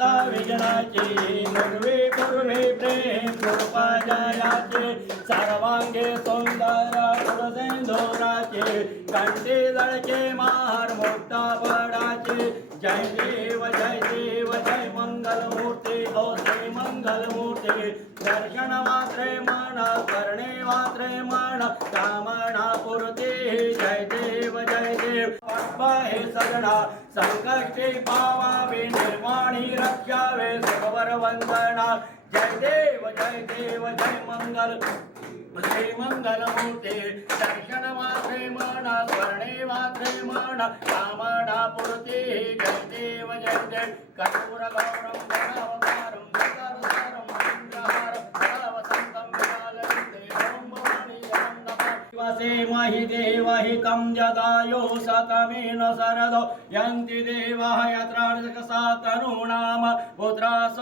माता विजनाची पूर्वे पूर्वे प्रेम कृपा जयाचे सर्वांगे सुंदर गुणसेंधुराचे कंठी जळके महार मोठा बडाचे जय देव जय मंगल मूर्ती हो श्री मंगल मूर्ती दर्शन मात्रे मन करणे मात्रे मन कामना पूर्ती जय देव हे सगळा संकष्टी पावावे निर्वाणी रक्षावे सुखवर वंदना जय देव जय मंगल श्री मंगल मूर्ती दर्शन मात्रे मन स्वर्णे मात्रे मन कामना पूर्ती जय देव कर्पूर गौरम गणावतारम गदाधरम इंद्रहारम वसंतम विशालते ओम भवानी वसे महि देवहितं जदायो सकमेन सरदो यन्ति देवाः यत्राणि सकसातनूनाम पुत्रासो